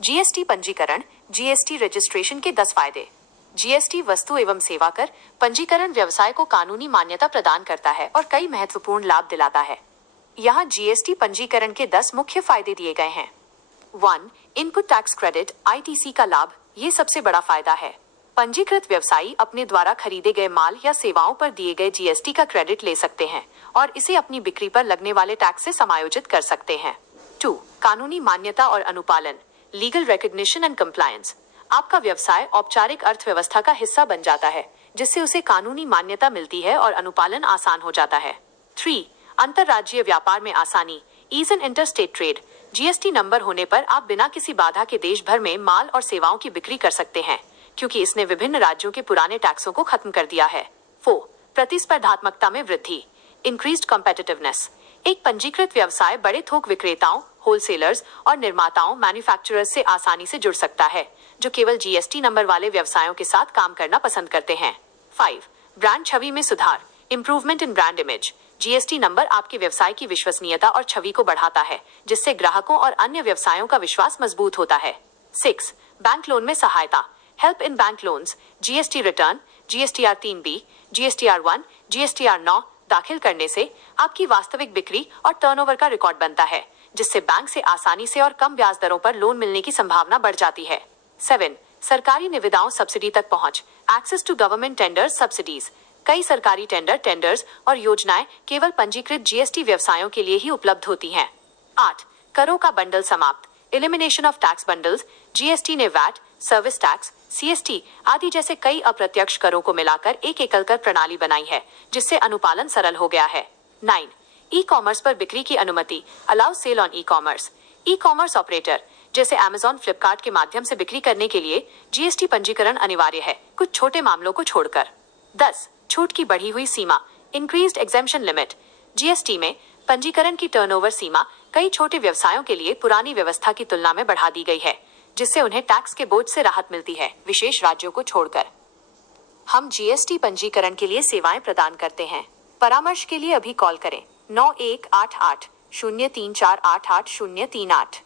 GST पंजीकरण, GST registration के 10 फायदे। जीएसटी वस्तु एवं सेवा कर पंजीकरण व्यवसाय को कानूनी मान्यता प्रदान करता है और कई महत्वपूर्ण लाभ दिलाता है। यहाँ जीएसटी पंजीकरण के 10 मुख्य फायदे दिए गए हैं। 1. इनपुट टैक्स क्रेडिट (ITC) का लाभ। ये सबसे बड़ा फायदा है। पंजीकृत व्यवसायी अपने द्वारा खरीदे गए माल या सेवाओं पर दिए गए जीएसटी का क्रेडिट ले सकते हैं और इसे अपनी बिक्री पर लगने वाले टैक्स से समायोजित कर सकते हैं। 2. कानूनी मान्यता और अनुपालन (लीगल रिकॉग्निशन एंड कंप्लायंस). आपका व्यवसाय औपचारिक अर्थव्यवस्था का हिस्सा बन जाता है, जिससे उसे कानूनी मान्यता मिलती है और अनुपालन आसान हो जाता है। 3. अंतरराज्यीय व्यापार में आसानी (ईज इन इंटरस्टेट ट्रेड). जीएसटी नंबर होने पर आप बिना किसी बाधा के देश भर में माल और सेवाओं की बिक्री कर सकते हैं, क्योंकि इसने विभिन्न राज्यों के पुराने टैक्सों को खत्म कर दिया है। 4. प्रतिस्पर्धात्मकता में वृद्धि (इंक्रीज्ड कॉम्पिटिटिवनेस). एक पंजीकृत व्यवसाय बड़े थोक विक्रेताओं, होलसेलर्स और निर्माताओं मैन्युफैक्चरर्स से आसानी से जुड़ सकता है, जो केवल जीएसटी नंबर वाले व्यवसायों के साथ काम करना पसंद करते हैं। 5. ब्रांड छवि में सुधार (improvement in brand image). GST number आपके व्यवसाय की विश्वसनीयता और छवि को बढ़ाता है, जिससे ग्राहकों और अन्य व्यवसायों का विश्वास मजबूत होता है। 6. बैंक लोन में सहायता (help in bank loans). GST return, GSTR 3B, GSTR 1, GSTR 9 दाखिल करने से आपकी वास्तविक बिक्री और टर्नओवर का रिकॉर्ड बनता है, जिससे बैंक से आसानी से और कम ब्याज दरों पर लोन मिलने की संभावना बढ़ जाती है। 7. सरकारी निविदाओं सब्सिडी तक पहुंच (access to government tenders subsidies). कई सरकारी टेंडर्स और योजनाएं केवल पंजीकृत जीएसटी व्यवसायों के लिए ही उपलब्ध होती हैं। 8. करों का बंडल समाप्त (elimination of tax bundles). GST ने वैट, सर्विस टैक्स, सीएसटी आदि जैसे कई अप्रत्यक्ष करों को मिलाकर एक एकल कर प्रणाली बनाई है, जिससे अनुपालन सरल हो गया है। 9. ई कॉमर्स पर बिक्री की अनुमति (allow sale on e commerce). E commerce operator जैसे Amazon, फ्लिपकार्ट के माध्यम से बिक्री करने के लिए जीएसटी पंजीकरण अनिवार्य है, कुछ छोटे मामलों को छोड़कर। 10. छूट की बढ़ी हुई सीमा (इंक्रीज्ड एग्जेम्पशन लिमिट). जीएसटी में पंजीकरण की टर्नओवर सीमा कई छोटे व्यवसायों के लिए पुरानी व्यवस्था की तुलना में बढ़ा दी गई है, जिससे उन्हें टैक्स के बोझ से राहत मिलती है, विशेष राज्यों को छोड़कर। हम जीएसटी पंजीकरण के लिए सेवाएं प्रदान करते हैं। परामर्श के लिए अभी कॉल करें 9188 034 88 038।